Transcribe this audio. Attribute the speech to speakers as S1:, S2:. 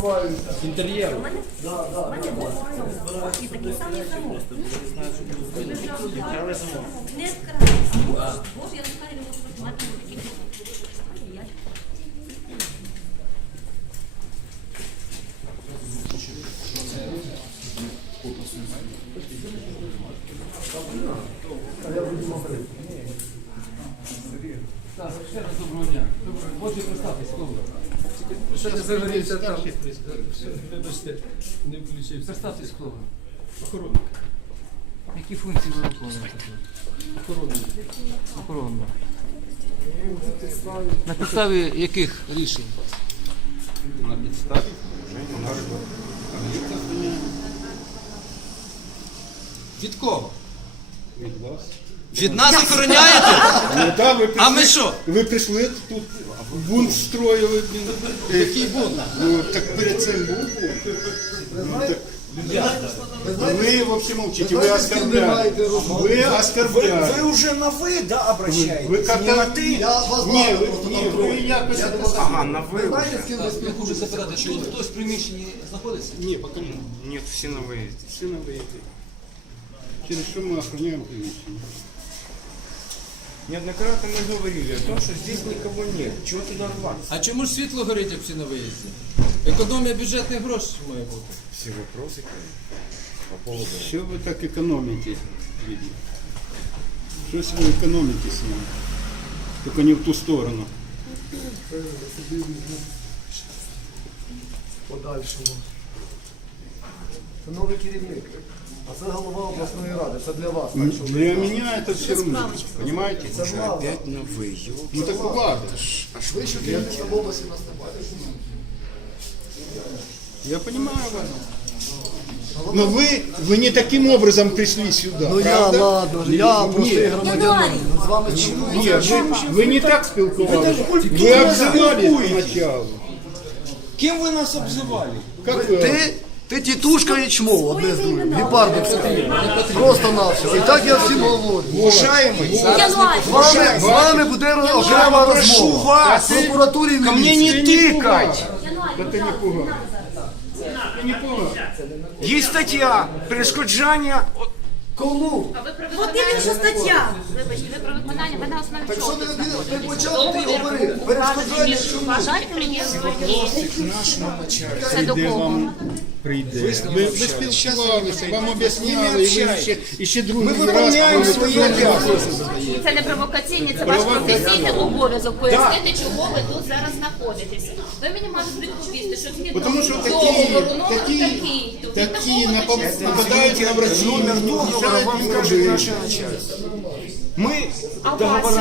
S1: відкриваються.
S2: Інтер'єру.
S3: І такий самий замок. Не відкривається. Боже, я не знаю, не можу працювати на таких. Ай-яй-яй.
S2: Так, ще раз доброго дня. Можете представитись, хто ви? Ще не загорівся там. Вибачте, не включився. Представтесь, хто ви? Охоронник. Які функції ви виконуєте? Охоронник. Охоронник. На підставі яких рішень?
S4: На підставі нашого об'єкта
S2: Від кого?
S4: від вас.
S2: Від нас охороняєте?
S4: Ну так, ви
S2: А ми
S4: прийшли,
S2: що?
S4: ви прийшли тут бунт строїли.
S2: Який бунт?
S4: Ну так перед цим був бунт. Ну, так, ви взагалі мовчите, ви оскорбляєте. Ви оскорбляєте.
S5: Вы уже на «вы», да, обращаетесь?
S4: Ви как
S5: Не на «ты»?
S1: Я вас
S4: Ні,
S1: знаю,
S4: ви якось...
S5: Ага, на «вы»
S1: знаєте,
S5: уже.
S1: з ким ви
S2: Я
S1: спілкуєтесь?
S2: хочу запитати, що хтось в приміщенні знаходиться?
S4: Ні, поки ні.
S5: Нет, все на выезде.
S4: Всі на виїзді. Через що ми охороняємо приміщення?
S5: Неоднократно мы говорили о том, что здесь никого нет. Чего туда рваться?
S2: А чому ж світло горить, як всі на виїзді? Економія бюджетних грошей має бути.
S5: Все вопросы по поводу...
S4: Що ви так економите, видно? Щось ви економите з ним. Тільки не в ту сторону.
S1: Подальшому. Це новий керівник. А це голова обласної ради. Це для вас. Так що
S4: Для меня это все равно, понимаете?
S1: це влада.
S5: Опять на «вы».
S4: Ну так ладно.
S1: Ви що керівництво в області нас не бачите?
S4: Я понимаю вас. Но вы не таким образом пришли сюда,
S1: Ну я,
S4: правда?
S1: ладно, я простий громадянин. З вами
S4: Ні, ви не так спілкувалися. Ви обзивали спочатку.
S5: Кем вы нас обзывали?
S4: Как ви?
S1: Ти тітушка і чмо, одне з другим. Гепардовська. Просто навсього. І так я всім говорю.
S5: Уважаемый,
S1: З вами буде окрема
S5: прошу
S1: розмова.
S5: вас,
S1: В прокуратурі
S5: ко мне не тыкать.
S4: Це не пугай. Це не пугай.
S5: Есть статья «Перешкоджання».
S1: Кому?
S3: От інша стаття. Вибачте, ви про виконання, ви на основі
S1: Так що
S3: чого
S1: ти
S3: тут
S1: не
S3: знаходитесь?
S1: почав, ти говори. Перешкоджання чому?
S3: Бажайте мені
S5: Нашему начальству.
S3: це до
S4: Де
S3: кого?
S4: вам прийде? Ви спілкувалися, вам об'ясняли, і ви ще другий
S5: Ми
S4: раз
S5: виконуємо свої обов'язки.
S3: Це не провокаційні, це ваш професійний обов'язок пояснити, чого ви тут зараз знаходитеся. Ви мені можете відповісти, що згідно
S4: Тому що
S3: договору номер
S4: такі нападають на врачів.
S5: Номер договора вам скажет наше начальство. Мы договора